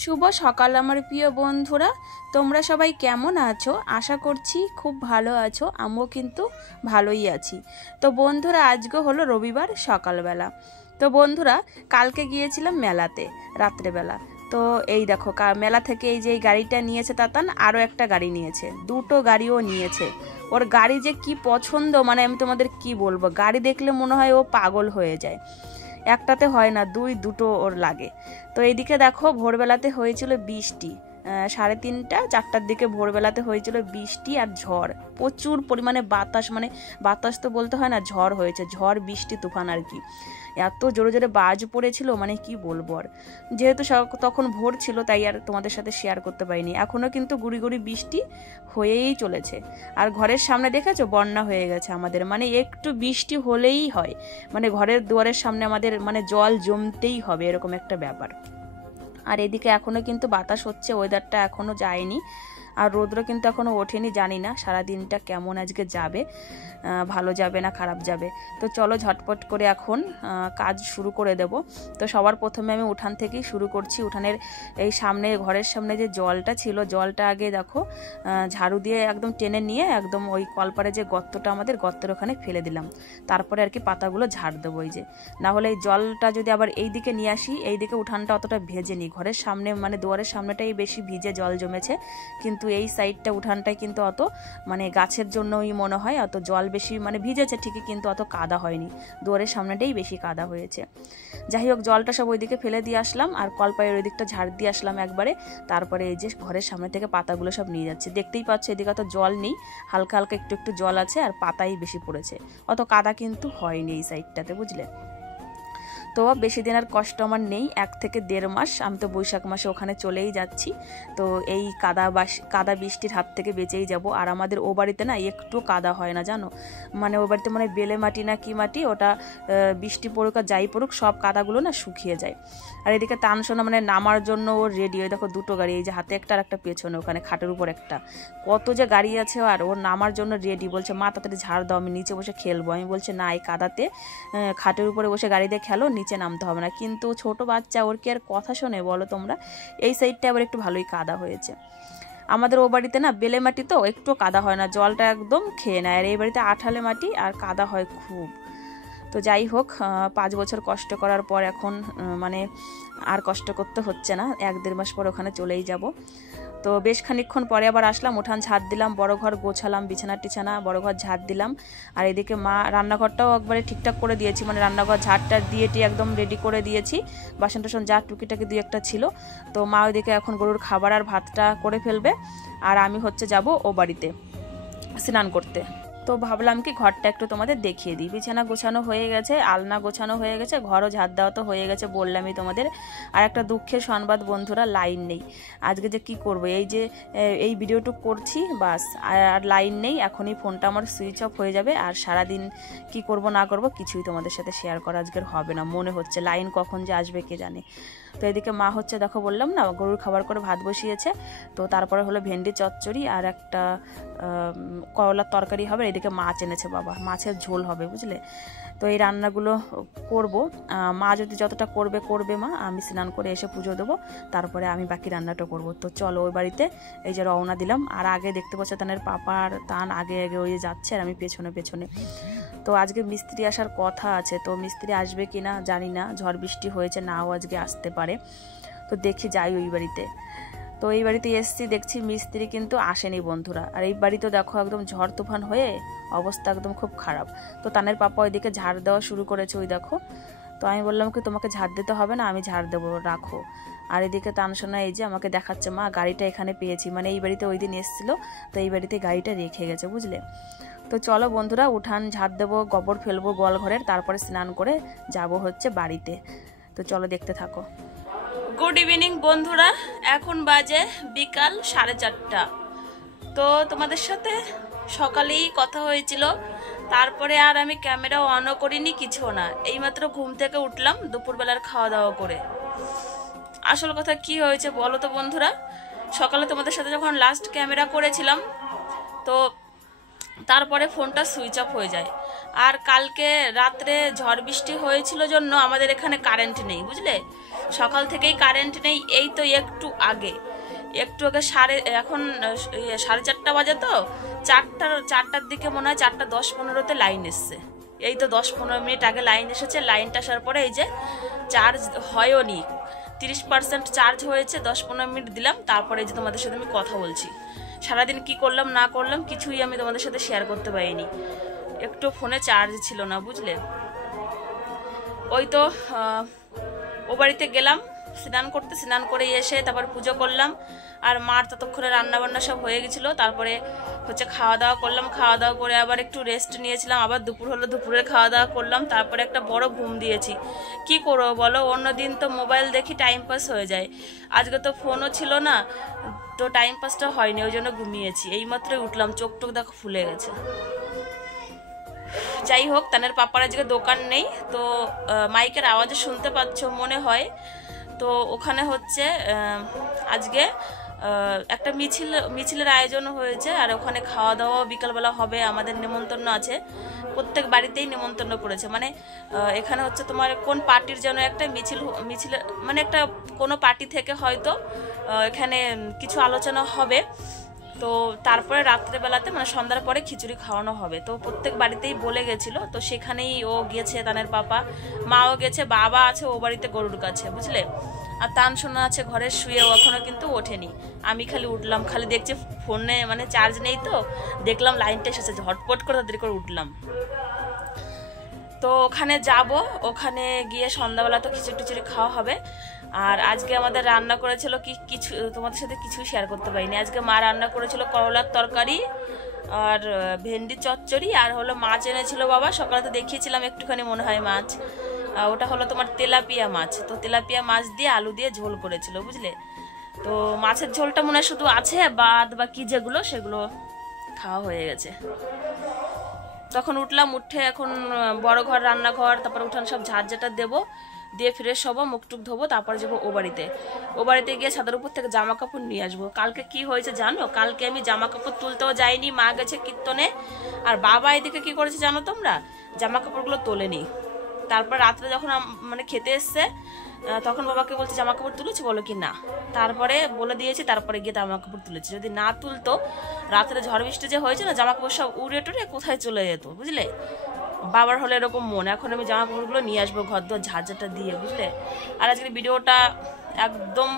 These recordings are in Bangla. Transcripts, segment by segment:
শুভ সকাল আমার প্রিয় বন্ধুরা, তোমরা সবাই কেমন আছো? আশা করছি খুব ভালো আছো। আমিও কিন্তু ভালোই আছি। তো বন্ধুরা, আজকে হলো রবিবার সকালবেলা। তো বন্ধুরা, কালকে গিয়েছিলাম মেলাতে রাত্রেবেলা। তো এই দেখো মেলা থেকে এই যে এই গাড়িটা নিয়েছে তাতান, আরও একটা গাড়ি নিয়েছে, দুটো গাড়িও নিয়েছে। ওর গাড়ি যে কি পছন্দ, মানে আমি তোমাদের কি বলবো, গাড়ি দেখলে মনে হয় ও পাগল হয়ে যায়। একটাতে হয় না, দুটো ওর লাগে। তো এইদিকে দেখো ভোরবেলাতে হয়েছিল বৃষ্টি, 3:30 4টার দিকে ভোরবেলাতে হয়েছিল বৃষ্টি আর ঝড়, প্রচুর পরিমাণে বাতাস, মানে বাতাস তো বলতে হয় না, ঝড় হয়েছে, ঝড় বৃষ্টি তুফান আর কি। এত জোরে জোরে বাজ পড়েছিল, মানে কি বলবো। আর যেহেতু তখন ভোর ছিল তাই আর তোমাদের সাথে শেয়ার করতে পারিনি। এখনও কিন্তু গুড়ি গুড়ি বৃষ্টি হয়েই চলেছে। আর ঘরের সামনে দেখেছো বন্যা হয়ে গেছে আমাদের, মানে একটু বৃষ্টি হলেই হয়, মানে ঘরের দুয়ারের সামনে আমাদের মানে জল জমতেই হবে, এরকম একটা ব্যাপার। আর এদিকে এখনও কিন্তু বাতাস হচ্ছে, ওয়েদারটা এখনও যায়নি, আর রোদ্র কিন্তু এখনও ওঠেনি। জানি না সারাদিনটা কেমন আজকে যাবে, ভালো যাবে না খারাপ যাবে। তো চলো ঝটপট করে এখন কাজ শুরু করে দেব। তো সবার প্রথমে আমি উঠান থেকেই শুরু করছি। উঠানের এই সামনে, ঘরের সামনে যে জলটা ছিল, জলটা আগে দেখো ঝাড়ু দিয়ে একদম টেনে নিয়ে একদম ওই কলপারে যে গর্তটা আমাদের, গর্তের ওখানে ফেলে দিলাম। তারপরে আর কি পাতাগুলো ঝাড় দেবো। এই যে না হলে এই জলটা যদি আবার এই দিকে নিয়ে আসি, এই দিকে উঠানটা অতটা ভেজে নিই, ঘরের সামনে মানে দুয়ারের সামনেটাই বেশি ভিজে জল জমেছে, কিন্তু এই সাইডটা উঠানটাই কিন্তু অত মানে গাছের জন্যই মনে হয় অত জল বেশি মানে ভিজেছে ঠিকই, কিন্তু অত কাদা হয়নি, দুয়ারের সামনেটাই বেশি কাদা হয়েছে। যাই হোক, জলটা সব ওইদিকে ফেলে দিয়ে আসলাম আর কলপায়ের ওই দিকটা ঝাড় দিয়ে আসলাম একবারে। তারপরে এই যে ঘরের সামনে থেকে পাতাগুলো সব নিয়ে যাচ্ছে, দেখতেই পাচ্ছ এদিকে তো জল নেই, হালকা হালকা একটু একটু জল আছে আর পাতাই বেশি পড়েছে, অত কাদা কিন্তু হয়নি এই সাইডটাতে, বুঝলে। তো বেশি দিন আর কষ্ট আমার নেই, 1 থেকে 1.5 মাস, আমি তো বৈশাখ মাসে ওখানে চলেই যাচ্ছি। তো এই কাদা বৃষ্টির হাত থেকে বেঁচেই যাব। আর আমাদের ও বাড়িতে না একটু কাদা হয় না জানো, মানে ও বাড়িতে মানে বেলে মাটি না কি মাটি, ওটা বৃষ্টি পড়ুক আর যাই পড়ুক সব কাদাগুলো না শুকিয়ে যায়। আর এদিকে তানসোনা মানে নামার জন্য ওর রেডি, ওই দেখো দুটো গাড়ি, এই যে হাতে একটা আর একটা পেছনে, ওখানে খাটের উপর একটা, কত যে গাড়ি আছে। আর ওর নামার জন্য রেডি, বলছে মা তাড়াতাড়ি ঝাড় দাও, আমি নিচে বসে খেলবো। আমি বলছি না, এই কাদাতে খাটের উপরে বসে গাড়িতে খেলো, নিচে নামতে হবে না। কিন্তু ছোট বাচ্চা, ওর কি আর কথা শোনে বলো তোমরা। এই সাইডটা আবার একটু ভালোই কাদা হয়েছে। আমাদের ও বাড়িতে না বেলে মাটি, তো একটু কাদা হয় না, জলটা একদম খেয়ে নেয়। আর এই বাড়িতে আঠালে মাটি আর কাদা হয় খুব। তো যাই হোক, 5 বছর কষ্ট করার পর এখন মানে আর কষ্ট করতে হচ্ছে না, 1-1.5 মাস পর ওখানে চলেই যাব। তো বেশ খানিকক্ষণ পরে আবার আসলাম, উঠান ঝাড় দিলাম, বড় ঘর গোছালাম, বিছানা টিছানা বড় ঘর ঝাড় দিলাম। আর এদিকে মা রান্নাঘরটাও একবারে ঠিকঠাক করে দিয়েছি, মানে রান্নাঘর ঝাড়টা দিয়ে একদম রেডি করে দিয়েছি, বাসন টাসন যা টুকিটাকি 2-1টা ছিল। তো মা ওইদিকে এখন গরুর খাবার আর ভাতটা করে ফেলবে, আর আমি হচ্ছে যাব ও বাড়িতে স্নান করতে। তো ভাবলাম কি ঘরটা একটু তোমাদের দেখিয়ে দিই। বিছানা গোছানো হয়ে গেছে, আলনা গোছানো হয়ে গেছে, ঘরও ঝাড় দেওয়া তো হয়ে গেছে, বললামই তোমাদের। আর একটা দুঃখের সংবাদ বন্ধুরা, লাইন নেই। আজকে যে কি করব, এই যে এই ভিডিওটুকু করছি বাস, আর লাইন নেই। এখনই ফোনটা আমার সুইচ অফ হয়ে যাবে, আর সারাদিন কি করব না করব কিছুই তোমাদের সাথে শেয়ার করা আজকের হবে না মনে হচ্ছে, লাইন কখন যে আসবে কে জানে। তো এদিকে মা হচ্ছে দেখো বললাম না, গরুর খাবার করে ভাত বসিয়েছে। তো তারপরে হলো ভেন্ডি চচ্চড়ি আর একটা করলার তরকারি হবে। এদিকে মাছ এনেছে বাবা, মাছের ঝোল হবে, বুঝলে। তো এই রান্নাগুলো করব, মা যদি যতটা করবে মা, আমি স্নান করে এসে পুজো দেবো, তারপরে আমি বাকি রান্নাটা করব। তো চলো ওই বাড়িতে এই যে রওনা দিলাম। আর আগে দেখতে পাচ্ছ তানের পাপার তান আগে আগে ওই যাচ্ছে আর আমি পেছনে পেছনে। তো আজকে মিস্ত্রি আসার কথা আছে, তো মিস্ত্রি আসবে কি না জানি না, ঝড় বৃষ্টি হয়েছে, নাও আজকে আসতে পারে। তো দেখি যাই ওই বাড়িতে। তো এই বাড়িতে এসছি, দেখছি মিস্ত্রি কিন্তু আসেনি বন্ধুরা। আর এই বাড়িতে দেখো একদম ঝড় তুফান হয়ে অবস্থা একদম খুব খারাপ। তো তানের পাপা ওইদিকে ঝাড় দেওয়া শুরু করেছে, ওই দেখো। তো আমি বললাম কি তোমাকে ঝাড় দিতে হবে না, আমি ঝাড় দেবো, রাখো। আর এদিকে তানসোনা এই যে আমাকে দেখাচ্ছে মা গাড়িটা এখানে পেয়েছি, মানে এই বাড়িতে ওই দিন এসেছিলো, তো এই বাড়িতে গাড়িটা রেখে গেছে, বুঝলে। তো চলো বন্ধুরা, উঠান ঝাড় দেবো, গোবর ফেলবো গোয়াল ঘরের, তারপরে স্নান করে যাব হচ্ছে বাড়িতে। তো চলো দেখতে থাকো। গুড ইভিনিং বন্ধুরা, এখন বাজে বিকাল 4:30। তো তোমাদের সাথে সকালেই কথা হয়েছিল, তারপরে আর আমি ক্যামেরা অনও করিনি, কিছু না। এইমাত্র ঘুম থেকে উঠলাম দুপুরবেলার খাওয়া দাওয়া করে। আসল কথা কি হয়েছে বলো তো বন্ধুরা, সকালে তোমাদের সাথে যখন লাস্ট ক্যামেরা করেছিলাম, তো তারপরে ফোনটা সুইচ অফ হয়ে যায়। আর কালকে রাত্রে ঝড় বৃষ্টি হয়েছিল জন্য আমাদের এখানে কারেন্ট নেই, বুঝলে। সকাল থেকেই কারেন্ট নেই। এই তো একটু আগে এখন 4:30 বাজে, তো 4টার দিকে মনে হয় 4:10-15 লাইন এসছে। এই তো 10-15 মিনিট আগে লাইন এসেছে। লাইনটা আসার পরে এই যে চার্জ হয়নি, 30% চার্জ হয়েছে। 10-15 মিনিট দিলাম, তারপরে এই যে তোমাদের সাথে আমি কথা বলছি। সারাদিন কি করলাম না করলাম কিছুই আমি তোমাদের সাথে শেয়ার করতে পারিনি, একটু ফোনে চার্জ ছিল না, বুঝলে। ওই তো ও বাড়িতে গেলাম স্নান করতে, স্নান করে এসে তারপর পুজো করলাম। আর মার ততক্ষণে রান্নাবান্না সব হয়ে গেছিলো। তারপরে হচ্ছে খাওয়া দাওয়া করলাম, খাওয়া দাওয়া করে আবার একটু রেস্ট নিয়েছিলাম। আবার দুপুর হলো, দুপুরে খাওয়া দাওয়া করলাম। তারপরে একটা বড় ঘুম দিয়েছি। কি করবো বলো, অন্যদিন তো মোবাইল দেখি টাইম পাস হয়ে যায়, আজকে তো ফোনও ছিল না, তো টাইম পাসটা হয়নি, ওই জন্য ঘুমিয়েছি। এইমাত্রই উঠলাম, চোখ টোক দেখো ফুলে গেছে। যাই হোক, তানের পাপার আজকে দোকান নেই, তো মাইকের আওয়াজে শুনতে পাচ্ছ মনে হয়। তো ওখানে হচ্ছে আজকে একটা মিছিলের আয়োজন হয়েছে, আর ওখানে খাওয়া দাওয়া বিকালবেলা হবে। আমাদের নেমন্তন্ন আছে, প্রত্যেক বাড়িতেই নেমন্তন্ন করেছে। মানে এখানে হচ্ছে তোমার কোন পার্টির যেন একটা মিছিল, মানে একটা কোনো পার্টি থেকে হয়তো এখানে কিছু আলোচনা হবে। তো তারপরে রাত্রেবেলাতে মানে সন্ধ্যার পরে খিচুড়ি খাওয়ানো হবে। তো প্রত্যেক বাড়িতেই বলে গেছিল, তো সেখানেই ও গিয়েছে, তানের পাপা, মাও গেছে, বাবা আছে ও বাড়িতে গরুর কাছে, বুঝলে। আর তান শোনা আছে ঘরে শুয়ে, এখনো কিন্তু ওঠেনি। আমি খালি উঠলাম, খালি দেখছি ফোনে মানে চার্জ নেই, তো দেখলাম লাইনটা এসেছে, ঝটপট করে তাদের করে উঠলাম। তো ওখানে যাব, ওখানে গিয়ে সন্ধ্যাবেলা তো খিচুড়ি খাওয়া হবে। আর আজকে আমাদের রান্না করেছিল কিছু তোমাদের সাথে কিছুই শেয়ার করতে পারিনি। আজকে মা রান্না করেছিল করলার তরকারি আর ভেন্ডি চচ্চড়ি, আর হলো মাছ এনেছিল বাবা, সকালে তো দেখিয়েছিলাম একটুখানি মনে হয় মাছ, ওটা হলো তোমার তেলাপিয়া মাছ। তো তেলাপিয়া মাছ দিয়ে আলু দিয়ে ঝোল করেছিল, বুঝলে। তো মাছের ঝোলটা মনে হয় শুধু আছে, বাদ বাকি যেগুলো সেগুলো খাওয়া হয়ে গেছে। তখন উঠলাম, উঠে এখন বড় ঘর, রান্নাঘর, তারপর উঠান সব ঝাড় দেবো, দিয়ে ফ্রেশ হবো, মুখ টুক ধোবো, তারপর যাবো ও বাড়িতে গিয়ে ছাদের উপর থেকে জামা কাপড় নিয়ে আসবো। কালকে কি হয়েছে জানো, কালকে আমি জামা কাপড় তুলতেও যাইনি, মা গেছে কীর্তনে, আর বাবা এদিকে কি করেছে জানো তোমরা, জামা কাপড়গুলো তোলেনি। তারপর রাত্রে যখন মানে খেতে এসছে, তখন বাবাকে বলছে জামা কাপড় তুলেছি, বলো কি না। তারপরে বলে দিয়েছি, তারপরে গিয়ে জামা কাপড় তুলেছি। যদি না তুলতো, রাত্রে ঝড় বৃষ্টি যে হয়েছে না, জামা কাপড় সব উড়ে টুড়ে কোথায় চলে যেত, বুঝলে। বাবার হলে এরকম মন, এখন আমি জামা কাপড়গুলো নিয়ে আসবো ঘর দোর ঝাড়টা দিয়ে, বুঝলে। আর আজকের ভিডিওটা একদম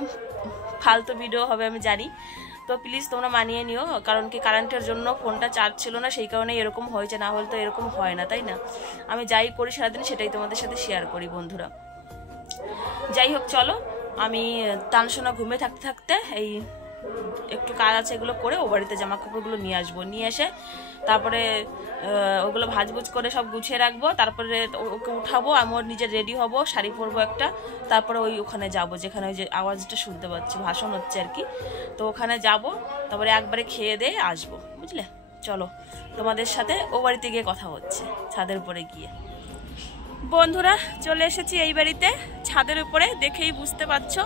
ফালতু ভিডিও হবে আমি জানি, তো প্লিজ তোমরা মানিয়ে নিও, কারণ কি কারেন্টের জন্য ফোনটা চার্জ ছিল না, সেই কারণে এরকম হয়েছে, না হলে তো এরকম হয় না, তাই না। আমি যাই করি সারাদিন সেটাই তোমাদের সাথে শেয়ার করি বন্ধুরা। যাই হোক, চলো, আমি তানসোনা ঘুমে থাকতে থাকতে এই একটু কাজ আছে, এগুলো করে ও বাড়িতে জামা কাপড়গুলো নিয়ে আসবো, নিয়ে এসে তারপরে ওগুলো ভাজভুজ করে সব গুছিয়ে রাখবো। তারপরে ওকে উঠাবো, আমি ওর নিজে রেডি হব, শাড়ি পরবো একটা, তারপরে ওখানে যাব, যেখানে ওই যে আওয়াজটা শুনতে পাচ্ছি, ভাষণ হচ্ছে আর কি। তো ওখানে যাব, তারপরে একবারে খেয়ে দিয়ে আসবো, বুঝলে। চলো, তোমাদের সাথে ও বাড়িতে গিয়ে কথা হচ্ছে, ছাদের উপরে গিয়ে। বন্ধুরা, চলে এসেছি এই বাড়িতে, ছাদের উপরে, দেখেই বুঝতে পারছো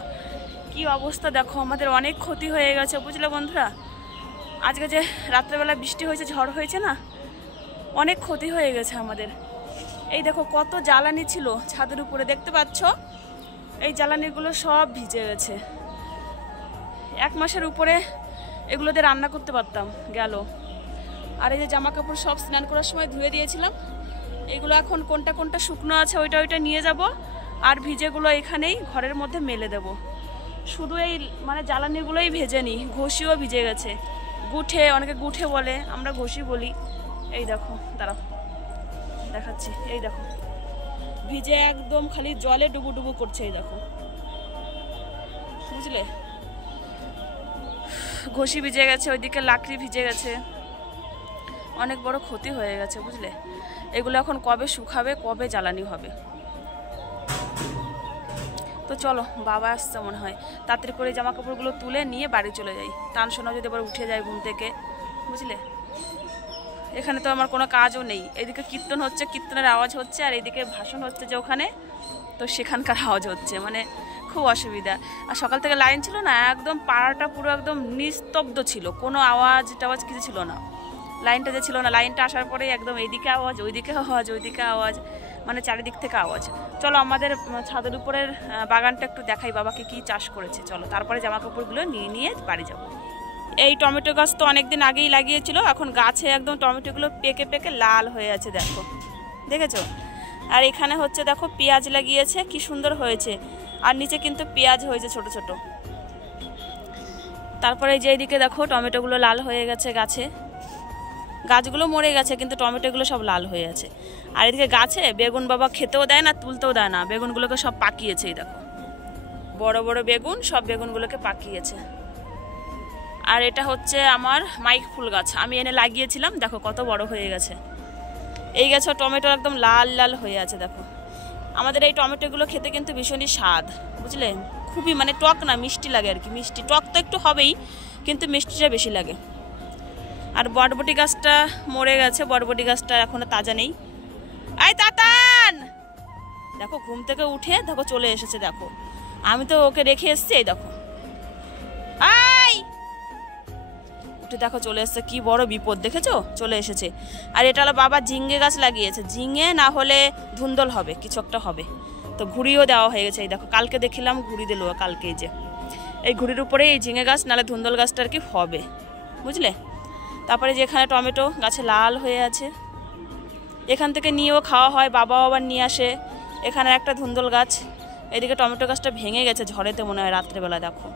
কি অবস্থা। দেখো, আমাদের অনেক ক্ষতি হয়ে গেছে, বুঝলে বন্ধুরা। আজকে যে রাত্রেবেলা বৃষ্টি হয়েছে, ঝড় হয়েছে না, অনেক ক্ষতি হয়ে গেছে আমাদের। এই দেখো কত জ্বালানি ছিল ছাদের উপরে, দেখতে পাচ্ছ, এই জ্বালানিগুলো সব ভিজে গেছে। 1 মাসের উপরে এগুলোতে রান্না করতে পারতাম, গেল। আর এই যে জামা কাপড় সব স্নান করার সময় ধুয়ে দিয়েছিলাম, এগুলো এখন কোনটা কোনটা শুকনো আছে ওইটা নিয়ে যাব, আর ভিজেগুলো এখানেই ঘরের মধ্যে মেলে দেব। শুধু এই মানে জ্বালানিগুলোই ভেজে নি, ঘষিও ভিজে গেছে, গুঠে, অনেকে গুঠে বলে, আমরা ঘষি বলি। এই দেখো, দাঁড়াও দেখাচ্ছি, এই দেখো ভিজে একদম খালি জলে ডুবু করছে, এই দেখো, বুঝলে। ঘষি ভিজে গেছে, ওইদিকে লাকড়ি ভিজে গেছে, অনেক বড় ক্ষতি হয়ে গেছে, বুঝলে। এগুলো এখন কবে শুকাবে, কবে জ্বালানি হবে। তো চলো, বাবা আসছে মনে হয়, তাড়াতাড়ি করে জামা কাপড়গুলো তুলে নিয়ে বাড়ি চলে যাই। তানসোনা যদি আবার উঠে যায় ঘুম থেকে, বুঝলে। এখানে তো আমার কোনো কাজও নেই, এদিকে কীর্তন হচ্ছে, কীর্তনের আওয়াজ হচ্ছে, আর এদিকে ভাষণ হচ্ছে যে ওখানে, তো সেখানকার আওয়াজ হচ্ছে, মানে খুব অসুবিধা। আর সকাল থেকে লাইন ছিল না, একদম পাড়াটা পুরো একদম নিস্তব্ধ ছিল, কোনো আওয়াজ টাওয়াজ কিছু ছিল না। লাইনটা যে ছিল না, লাইনটা আসার পরে একদম এইদিকে আওয়াজ, ওইদিকে আওয়াজ, ওইদিকে আওয়াজ, মানে চারিদিক থেকে আওয়াজ। চলো আমাদের ছাদের উপরের বাগানটা একটু দেখাই, বাবাকে কি চাষ করেছে। চলো, তারপরে জামা কাপড়গুলো নিয়ে নিয়ে বাড়ি যাবো। এই টমেটো গাছ তো অনেকদিন আগেই লাগিয়েছিল, এখন গাছে একদম টমেটোগুলো পেকে পেকে লাল হয়ে আছে, দেখো, দেখেছো? আর এখানে হচ্ছে দেখো পেঁয়াজ লাগিয়েছে, কি সুন্দর হয়েছে। আর নিচে কিন্তু পেঁয়াজ হয়েছে ছোট ছোট। তারপরে যে এইদিকে দেখো টমেটোগুলো লাল হয়ে গেছে গাছে, গাছগুলো মরে গেছে কিন্তু টমেটোগুলো সব লাল হয়ে আছে। আর এদিকে গাছে বেগুন বাবা খেতেও দেয় না, তুলতেও দেয় না, বেগুনগুলোকে সব পাকিয়েছে। এই দেখো বড় বড় বেগুন, সব বেগুনগুলোকে পাকিয়েছে। আর এটা হচ্ছে আমার মাইক ফুল গাছ, আমি এনে লাগিয়েছিলাম, দেখো কত বড় হয়ে গেছে। এই গাছে টমেটো একদম লাল লাল হয়ে আছে, দেখো। আমাদের এই টমেটোগুলো খেতে কিন্তু ভীষণই স্বাদ, বুঝলে? খুবই মানে টক না, মিষ্টি লাগে আর কি। মিষ্টি টক তো একটু হবেই, কিন্তু মিষ্টিটা বেশি লাগে। আর বরবটি গাছটা মরে গেছে, বরবটি গাছটা এখনো তাজা নেই। আই তাতান, দেখো ঘুম থেকে উঠে দেখো চলে এসেছে, দেখো আমি তো ওকে রেখে এসেছি। এই দেখো আই উঠে দেখো চলে এসেছে, কি বড় বিপদ দেখেছো, চলে এসেছে। আর এটা হলো বাবা ঝিঙে গাছ লাগিয়েছে, ঝিঙে না হলে ধুন্দল হবে, কিছু একটা হবে। তো ঘুড়িও দেওয়া হয়ে গেছে, এই দেখো কালকে দেখলাম ঘুড়ি দিল, কালকে যে এই ঘুড়ির উপরে এই ঝিঙে গাছ নাহলে ধুন্দল গাছটা আর কি হবে, বুঝলে? তারপরে যেখানে টমেটো গাছে লাল হয়ে আছে, এখান থেকে নিয়েও খাওয়া হয়, বাবাও আবার নিয়ে আসে। এখানে একটা ধুন্দল গাছ, এদিকে টমেটো গাছটা ভেঙে গেছে ঝড়েতে, মনে হয় রাত্রেবেলা। দেখো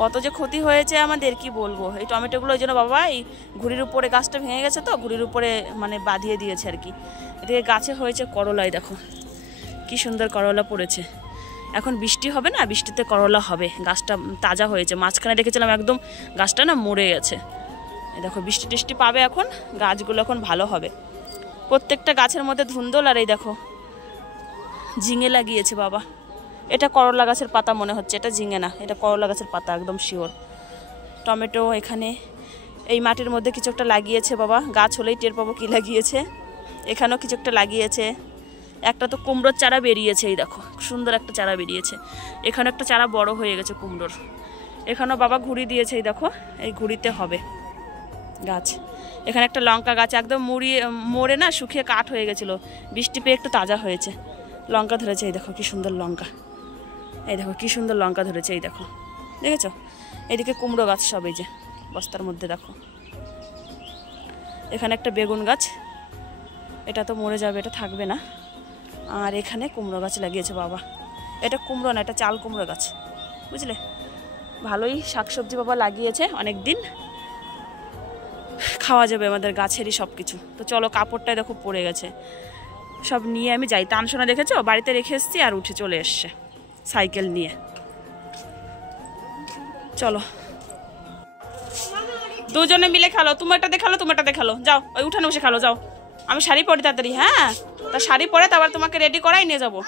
কত যে ক্ষতি হয়েছে আমাদের, কি বলবো। এই টমেটোগুলো ওই জন্য বাবা এই ঘুড়ির উপরে, গাছটা ভেঙে গেছে তো ঘুড়ির উপরে মানে বাঁধিয়ে দিয়েছে আর কি। এদিকে গাছে হয়েছে করলাই, দেখো কি সুন্দর করলা পড়েছে। এখন বৃষ্টি হবে না, বৃষ্টিতে করলা হবে, গাছটা তাজা হয়েছে। মাঝখানে রেখেছিলাম একদম, গাছটা না মরে গেছে। দেখো বৃষ্টি টিষ্টি পাবে এখন, গাছগুলো এখন ভালো হবে। প্রত্যেকটা গাছের মধ্যে ধুন্দল। আর এই দেখো ঝিঙে লাগিয়েছে বাবা, এটা করলা গাছের পাতা মনে হচ্ছে, এটা ঝিঙে না, এটা করলা গাছের পাতা, একদম শিওর। টমেটো এখানে এই মাটির মধ্যে কিছু একটা লাগিয়েছে বাবা, গাছ হলেই টের পাবো কি লাগিয়েছে। এখানেও কিছু একটা লাগিয়েছে, একটা তো কুমড়োর চারা বেরিয়েছে, এই দেখো সুন্দর একটা চারা বেরিয়েছে। এখানে একটা চারা বড় হয়ে গেছে কুমড়োর। এখানেও বাবা ঘুড়ি দিয়েছে, এই দেখো এই ঘুড়িতে হবে গাছ। এখানে একটা লঙ্কা গাছ একদম মরে না, শুকিয়ে কাঠ হয়ে গেছিলো, বৃষ্টি পেয়ে একটু তাজা হয়েছে, লঙ্কা ধরেছে। এই দেখো কি সুন্দর লঙ্কা, এই দেখো কি সুন্দর লঙ্কা ধরেছে, এই দেখো দেখেছো? এদিকে কুমড়ো গাছ সব এই যে বস্তার মধ্যে, দেখো এখানে একটা বেগুন গাছ, এটা তো মরে যাবে, এটা থাকবে না। আর এখানে কুমড়ো গাছ লাগিয়েছে বাবা, এটা কুমড়ো না, এটা চাল কুমড়ো গাছ, বুঝলে? ভালোই শাকসবজি বাবা লাগিয়েছে, অনেক দিন খাওয়া যাবে আমাদের গাছেরই সব কিছু। তো চলো, কাপড়টাই দেখো পড়ে গেছে, সব নিয়ে আমি যাই। তানসোনা দেখেছো বাড়িতে রেখে এসছি, আর উঠে চলে এসছে সাইকেল নিয়ে। চলো দুজনে মিলে খেলো, তুমি একটা দেখালো, তুমি একটা দেখালো, যাও ওই উঠানে বসে খেলো, যাও। আমি শাড়ি পরি তাড়াতাড়ি, হ্যাঁ? তা শাড়ি পরে তারপর তোমাকে রেডি করাই নিয়ে যাবো।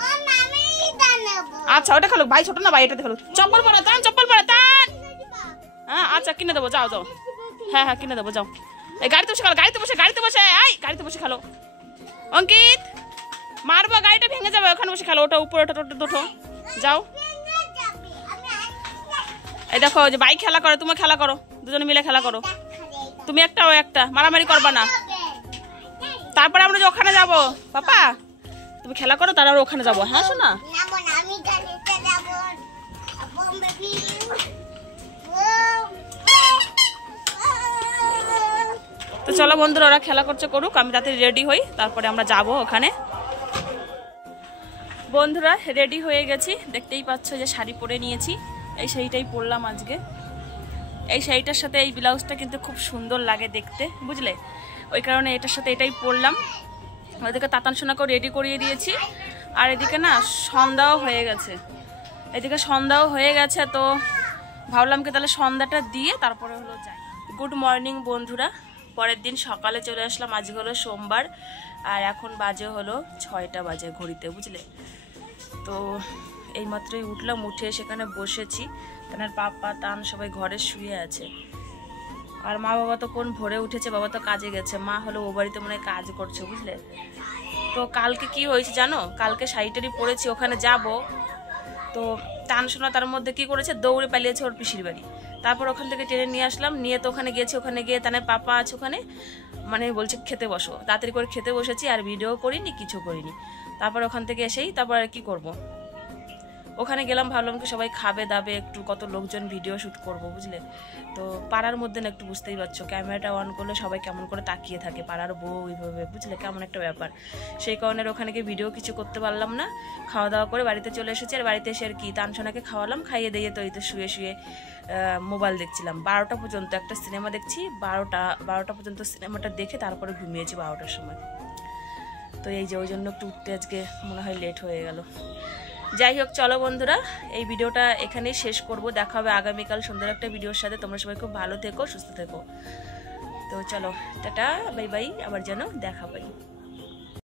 আচ্ছা ওটা খেলো, ভাই ছোট না, ভাই এটা দেখালো। চপ্পল পরে তান, চপ্পল পরে তান। হ্যাঁ আচ্ছা কিনে দেবো, যাও যাও। হ্যাঁ হ্যাঁ কিনে দেবো, যাও। এই গাড়িতে বসে খেলো, গাড়িতে বসে, গাড়িতে বসে, এই গাড়িতে বসে খেলো। অঙ্কিত মারবো, গাড়িটা ভেঙে যাবে, ওখানে বসে খেলো, ওটা উপরে ওটা দুটো, যাও। এই দেখো যে বাইক খেলা করো, তুমি খেলা করো, দুজনে মিলে খেলা করো। তুমি একটা ও একটা, মারামারি করবা না। তারপরে আমরা যে ওখানে যাবো, পাপা তুমি খেলা করো, তারপর ওখানে যাবো। হ্যাঁ শোনা, তো চলো বন্ধুরা, ওরা খেলা করছে করুক, আমি তাড়াতাড়ি রেডি হই, তারপরে আমরা যাব ওখানে। বন্ধুরা রেডি হয়ে গেছি, দেখতেই পাচ্ছ যে শাড়ি পরে নিয়েছি, এই শাড়িটাই পরলাম আজকে। এই শাড়িটার সাথে এই ব্লাউজটা কিন্তু খুব সুন্দর লাগে দেখতে, বুঝলে? ওই কারণে এটার সাথে এটাই পরলাম। ওদিকে তাতান সোনাকেও রেডি করিয়ে দিয়েছি। আর এদিকে না সন্ধ্যাও হয়ে গেছে, এদিকে সন্ধ্যাও হয়ে গেছে, তো ভাবলাম কি তাহলে সন্ধ্যাটা দিয়ে তারপরে হলো যাই। গুড মর্নিং বন্ধুরা, পরের দিন সকালে চলে আসলাম, আজকে হলো সোমবার, আর এখন বাজে হলো 6টা বাজে ঘড়িতে, বুঝলে? তো এইমাত্রই উঠলাম, উঠে সেখানে বসেছি, তার পাপা তান সবাই ঘরে শুয়ে আছে। আর মা বাবা তো কোন ভোরে উঠেছে, বাবা তো কাজে গেছে, মা হলো ও বাড়িতে মনে হয় কাজ করছে, বুঝলে? তো কালকে কি হয়েছে জানো, কালকে শাড়িটারি পরেছি, ওখানে যাব, তো টানশোনা তার মধ্যে কি করেছে, দৌড়ে পালিয়েছে ওর পিসির বাড়ি। তারপর ওখান থেকে টেনে নিয়ে আসলাম, নিয়ে তো ওখানে গেছি, ওখানে গিয়ে তার পাপা আছে ওখানে, মানে বলছে খেতে বসো, তাড়াতাড়ি করে খেতে বসেছি, আর ভিডিও করিনি, কিছু করিনি। তারপর ওখান থেকে এসেই তারপর আর কি করব, ওখানে গেলাম, ভাবলাম কি সবাই খাবে দাবে, একটু কত লোকজন ভিডিও শ্যুট করব, বুঝলে। তো পাড়ার মধ্যে না, একটু বুঝতেই পারছো, ক্যামেরাটা অন করলে সবাই কেমন করে তাকিয়ে থাকে, পাড়ার বউ এইভাবে, বুঝলে, কেমন একটা ব্যাপার। সেই কারণে ওখানে গিয়ে ভিডিও কিছু করতে পারলাম না। খাওয়া দাওয়া করে বাড়িতে চলে এসেছি, আর বাড়িতে এসে আর কি তানসোনাকে খাওয়ালাম, খাইয়ে দিয়ে তো এই তো শুয়ে শুয়ে মোবাইল দেখছিলাম 12টা পর্যন্ত, একটা সিনেমা দেখছি, 12টা পর্যন্ত সিনেমাটা দেখে তারপরে ঘুমিয়েছি 12টার সময়। তো এই যে ওই জন্য একটু উঠতে আজকে মনে হয় লেট হয়ে গেল। যাই হোক, চলো বন্ধুরা, এই ভিডিওটা এখানেই শেষ করব। দেখা হবে আগামীকাল সুন্দর একটা ভিডিওর সাথে। তোমরা সবাই খুব ভালো থেকো, সুস্থ থেকো। তো চলো, টাটা, বাই বাই, আবার যেন দেখা পাই।